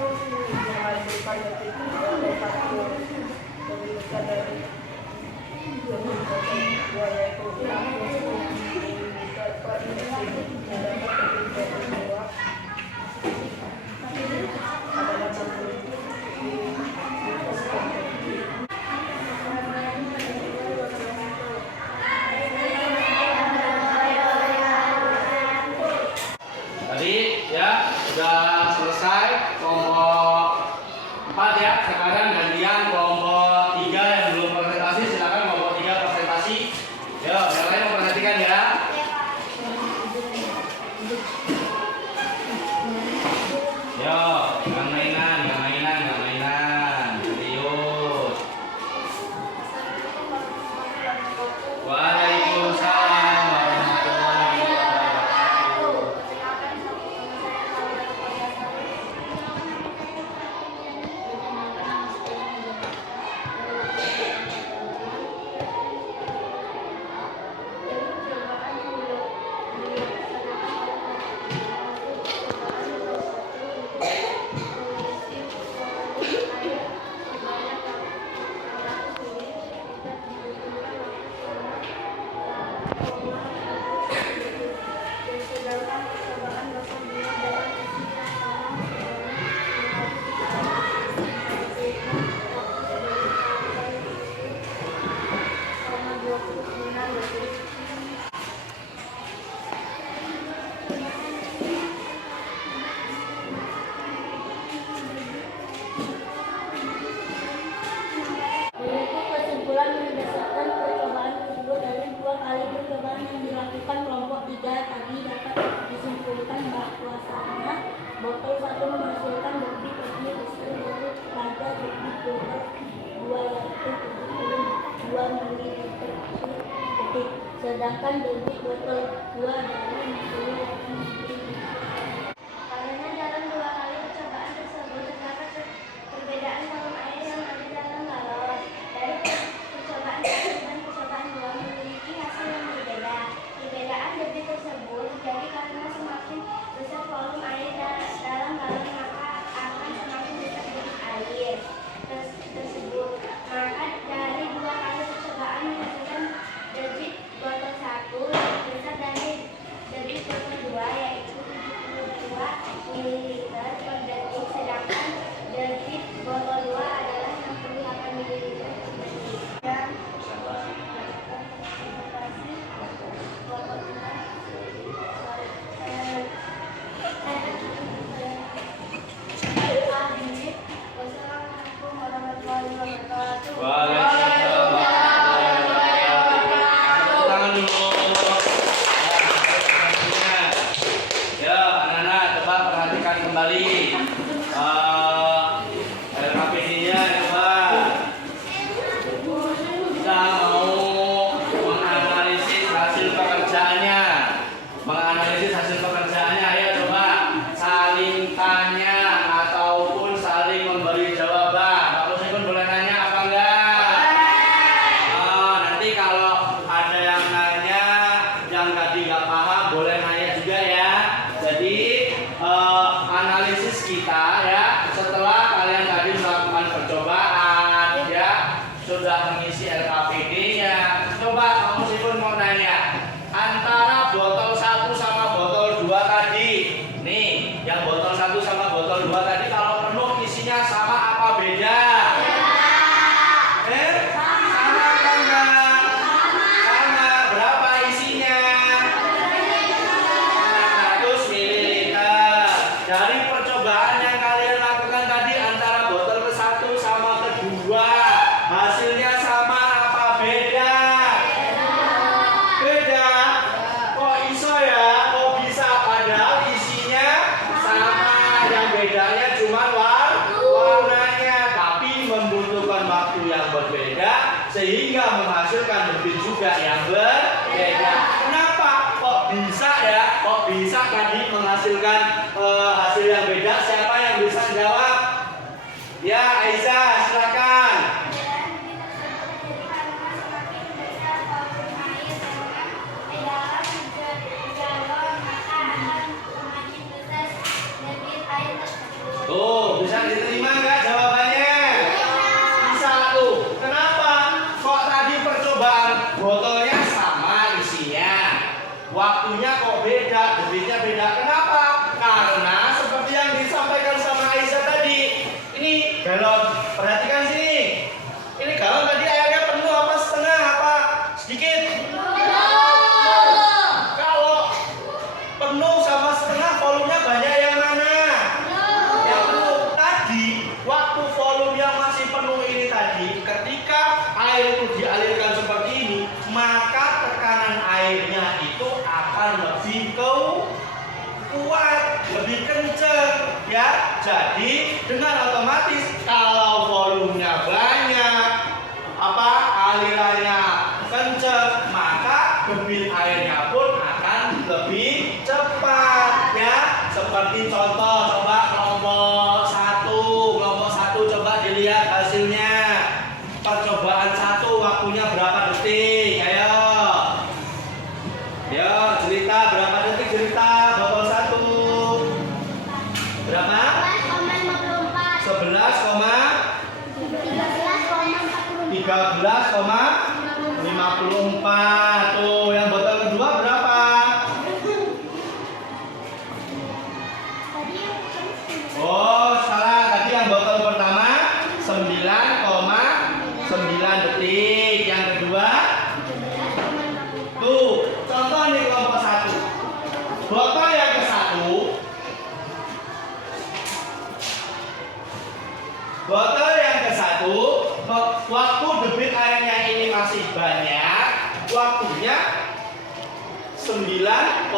menghasilkan debit botol 1 lebih besar dari debit botol 2, yaitu 60 ml per detik, sedangkan debit botol 2 adalah 60 Tadi ya sudah selesai kelompok 4 ya. Sekarang gantian kelompok 3 yang belum presentasi. Silakan kelompok 3 presentasi. Yo, yang lain memperhatikan ya. Yo, jangan mainan. Serius. Waalaikumsalam warahmatullahi wabarakatuh. sedangkan debit botol 2 adalah 50. Karena dalam dua kali percobaan tersebut terdapat perbedaan volume air yang ada dalam galon. Dari percobaan 1 dan percobaan 2 memiliki hasil yang berbeda. Perbedaan debit tersebut terjadi karena semakin besar volume air dalam galon maka akan semakin besar debit air tersebut. Maka dari dua kali percobaan menghasilkan debit botol 1 lebih besar dari debit botol 2 yaitu 72 ml per detik, sedangkan debit botol 2 adalah 68 ml per detik. Dan Wassalamualaikum warahmatullahi wabarakatuh. Waalaikumsalam warahmatullahi wabarakatuh. Tangan dulu. Ya, anak-anak coba perhatikan kembali. LKPD-nya coba. Kita mau menganalisis hasil pekerjaannya. Ayo coba saling tanya ataupun saling memberi jawaban. Pak Musikun boleh nanya apa enggak? Nanti kalau ada yang nanya yang tadi nggak paham boleh nanya juga ya. Jadi analisis kita ya setelah kalian tadi melakukan percobaan ya sudah mengisi LKPD-nya. Coba Pak Musikun mau nanya antara botol 1 sama botol 2 tadi. Nih, yang botol 1 sama botol 2 tadi kalau penuh isinya sama apa beda? Sama apa enggak? Sama. Berapa isinya? 600 ml. Dari percobaan yang kalian lakukan tadi antara botol ke-1 sama kedua, hasilnya sama apa beda? Beda. Kok iso ya? Kok bisa? Padahal isinya sama. Yang bedanya cuma warnanya, tapi membutuhkan waktu yang berbeda sehingga menghasilkan debit juga yang berbeda. Kenapa? Kok bisa ya? Kok bisa tadi menghasilkan hasil yang beda? Siapa yang bisa jawab? Ya, Aisyah, silakan. Tuh, bisa diterima nggak jawabannya? Bisa tuh. Kenapa? Kok tadi percobaan botolnya sama isinya, waktunya kok beda, debitnya beda. Kenapa? Karena seperti yang disampaikan sama Aisyah tadi. Ini galon, perhatikan sini. Ini galon tadi airnya penuh apa setengah apa sedikit? Kalau penuh sama setengah, volumenya banyak yang mana? Yang penuh. Tadi waktu volume yang masih penuh ini tadi, ketika air itu dialirkan seperti ini, maka tekanan airnya itu akan lebih kuat, lebih kencang ya. Jadi dengan otomatis kalau volumenya banyak, alirannya kencang, maka debit airnya pun akan lebih cepat ya. Seperti contoh, coba kelompok 1 coba dilihat hasilnya. Percobaan 1 waktunya berapa detik? Ayo. Cerita berapa detik cerita botol 1? Berapa? 13,54. Tuh, yang botol kedua berapa? Oh, salah. Tadi yang botol pertama 9,9 detik. Yang kedua tuh, contoh nih kelompok 1. Botol yang ke-1 waktu debit airnya ini masih banyak, waktunya 9,9.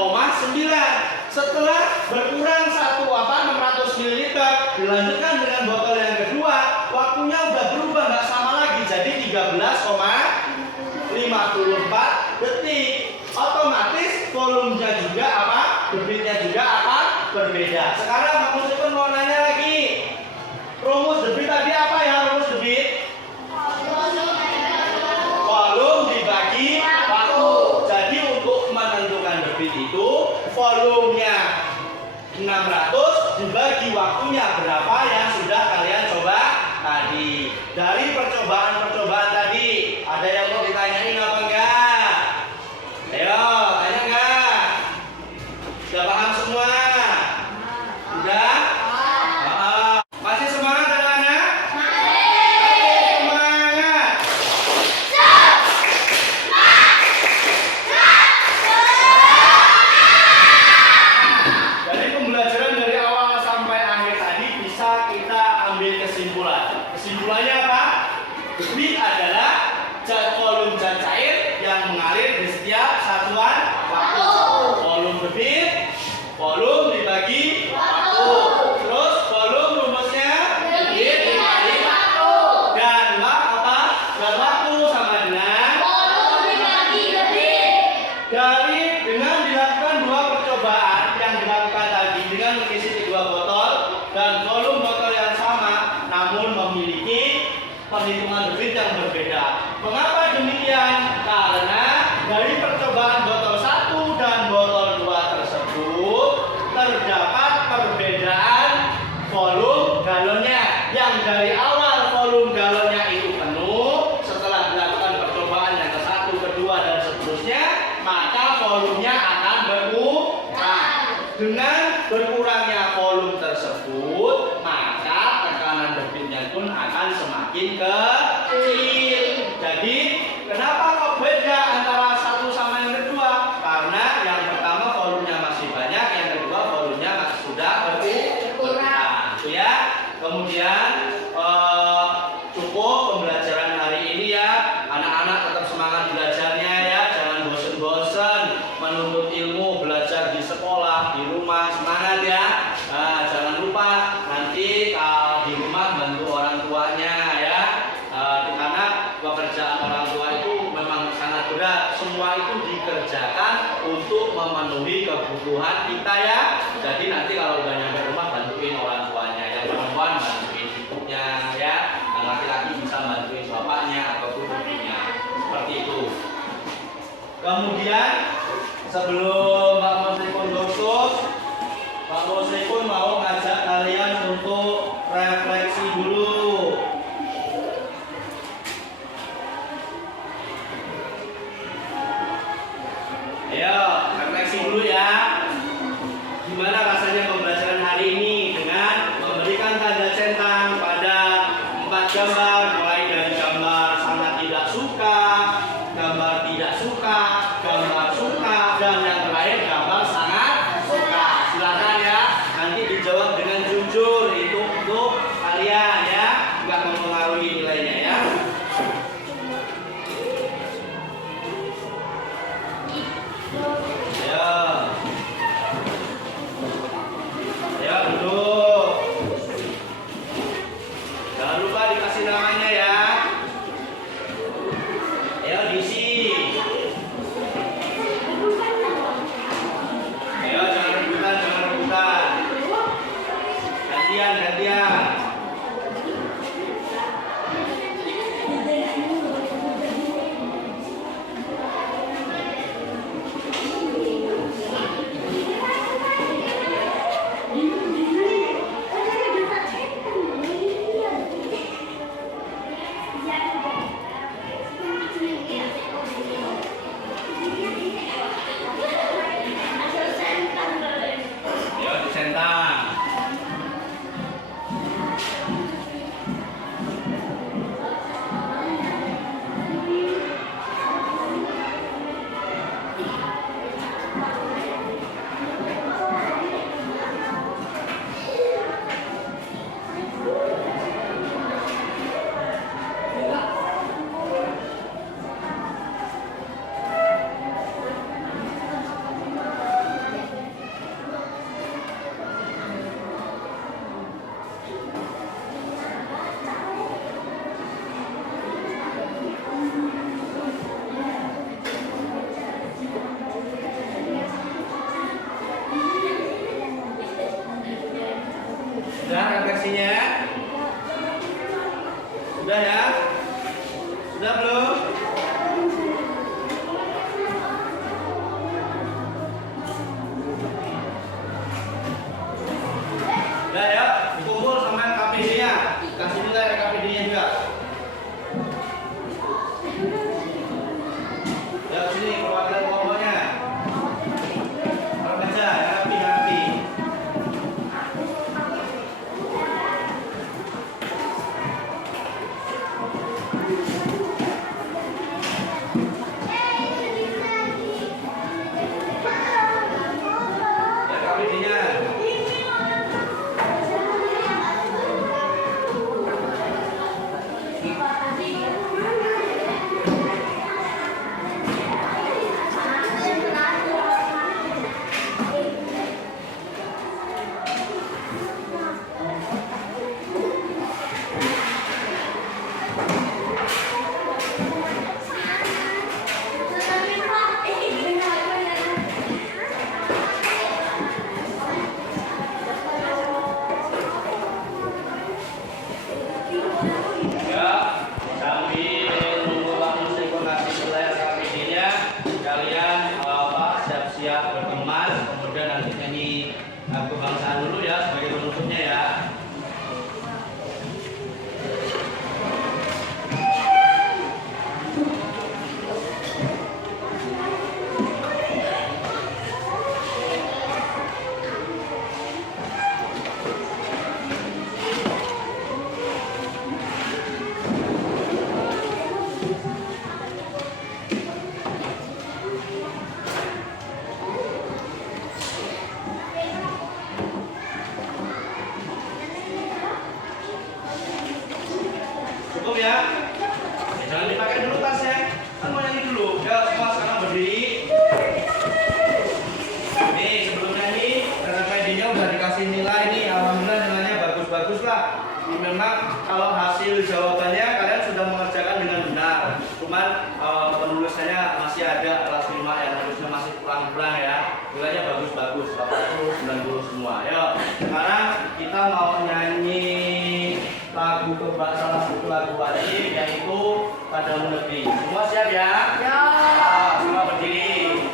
Setelah berkurang 600 ml, dilanjutkan dengan botol yang kedua, waktunya udah berubah, nggak sama lagi, jadi 13,5. 54 detik. Otomatis volumenya juga apa? Debitnya juga akan berbeda. Sekarang Pak Muslimun mau nanya lagi. Rumus debit tadi apa ya? Rumus debit? Volume dibagi waktu. Jadi untuk menentukan debit itu volumenya 600 dibagi waktunya berapa yang sudah kalian coba tadi. Dari percobaan-percobaan tadi, ada yang mau ditanyain apa enggak? Ayo, tanya enggak? Sudah paham semua? Sudah? Masih semangat anak-anak? Semangat! Dari pembelajaran dari awal sampai akhir tadi bisa kita ambil kesimpulan. Kesimpulannya apa? Debit adalah volume zat cair yang mengalir di setiap satuan waktu. Volume debit, volume dibagi waktu. Terus volume rumusnya debit dibagi waktu. Dan apa? Dan waktu sama dengan dengan dilakukan dua percobaan yang dilakukan tadi dengan mengisi kedua botol dan volume botol yang sama, namun memiliki perhitungan debit yang berbeda. Mengapa demikian? Karena dari percobaan botol 1 dan botol 2 tersebut terdapat perbedaan volume galonnya. Yang dari awal volume galonnya itu penuh, setelah dilakukan percobaan yang ke-1, kedua dan seterusnya, maka volumenya akan berkurang. Dengan berkurangnya volume tersebut, maka tekanan debitnya pun akan semakin kecil. Jadi, kenapa kok beda antara satu sama yang kedua? Karena yang pertama volumenya masih banyak, yang kedua volumenya masih sudah berkurang. Ya. Kemudian cukup pembelajaran hari ini ya. Anak-anak tetap semangat belajarnya ya. Jangan bosen-bosen menuntut ilmu, belajar di sekolah, di rumah, semangat ya. Nah, jangan lupa nanti di rumah bantu orang tuanya ya. Karena pekerjaan orang tua itu memang sangat berat. Semua itu dikerjakan untuk memenuhi kebutuhan kita ya. Jadi nanti kalau udah nyampe rumah bantuin orang tuanya. Yang perempuan bantuin ibunya ya. Yang laki-laki bisa bantuin bapaknya ataupun ibunya. Seperti itu. Kemudian sebelum Pak Muslimun tutup, Pak Muslimun mau ngajak kalian untuk refleksi dulu. Ayo, refleksi dulu ya. Gimana rasanya pembelajaran hari ini dengan memberikan tanda centang pada 4 gambar, mulai dari gambar sangat tidak suka, gambar tidak suka, gambar suka, dan yang terakhir gambar sangat suka. Silakan ya, nanti dijawab dengan jujur. Itu untuk kalian ya, nggak mempengaruhi nilainya ya. Ya, duduk. Jangan lupa dikasih namanya ya. Ayo diisi. Ayo jangan rebutan, jangan rebutan. Gantian, gantian. Ayo disentang. Sudah refleksinya? Sudah ya? Sudah belum? Udah ya, dikumpul sama KPD-nya. Kasih nilai KPD-nya juga. Ya sini perwakilan kelompoknya. Kalau baca, rapi, rapi. Ya KPD-nya. Ya, sambil menunggu waktu sinkronisasi nilai KPD-nya, kalian siap-siap berteman, kemudian nanti nyanyi kebangsaan dulu ya sebagai penutupnya ya. Cukup ya? Jangan dipakai dulu tasnya. Kan mau nyanyi dulu. Ya semua sekarang berdiri. Nih sebelum nyanyi, KPD-nya udah dikasih nilai nih. Alhamdulillah nilainya bagus-bagus lah. Memang kalau hasil jawabannya kalian sudah mengerjakan dengan benar. Cuman penulisannya masih ada kelas 5 yang harusnya masih kurang-kurang ya. Nilainya bagus-bagus, 80, 90 semua. Yuk, sekarang kita mau nyanyi lagu salah satu lagu wajib yaitu Padamu Negeri. Semua siap ya? Ya. Semua berdiri.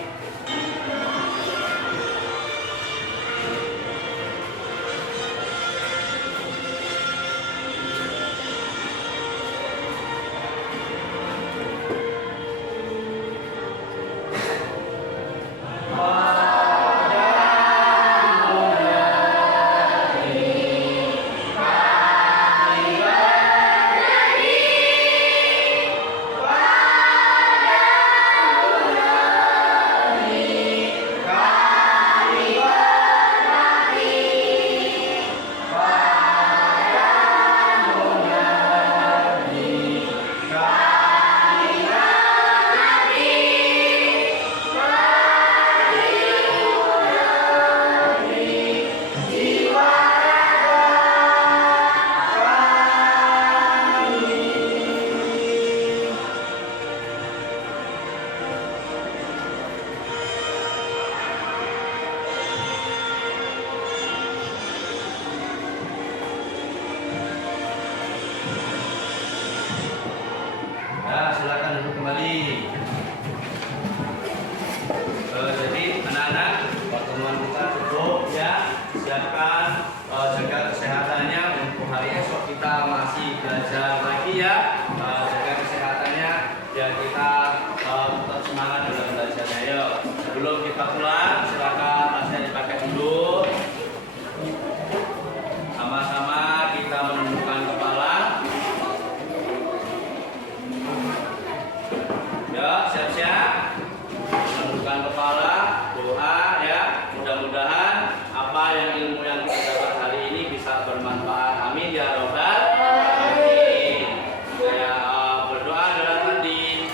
Nah, silakan duduk kembali. Jadi anak-anak, pertemuan kita cukup ya. Siapkan jaga kesehatannya untuk hari esok kita masih belajar lagi ya. Jaga kesehatannya biar kita tetap semangat dalam belajarnya. Yuk, sebelum kita pulang, silakan tasnya dipakai dulu. Sama-sama kita menundukkan kepala. Ya, siap-siap. Menundukkan kepala, doa ya. Mudah-mudahan apa yang ilmu yang kita dapat hari ini bisa bermanfaat. Amin ya robbal alamin. Ya, berdoa dalam hati.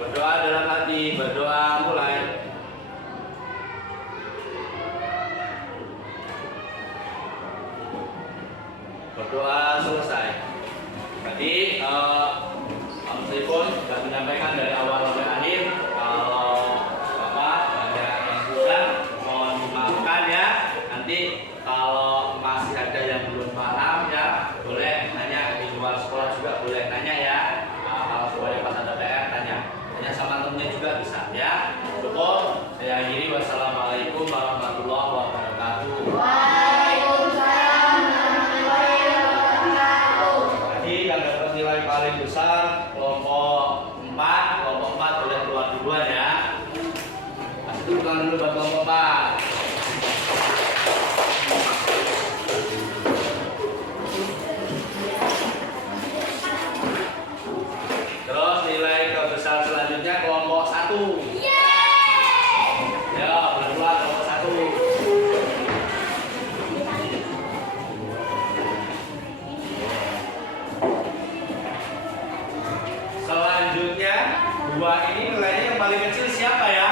Berdoa dalam hati, berdoa mulai. Berdoa selesai. Tadi meskipun sudah menyampaikan dari awal sampai akhir, kalau Bapak ada yang kurang mohon dimaafkan ya. Nanti kalau masih dua ini nilainya yang paling kecil siapa ya?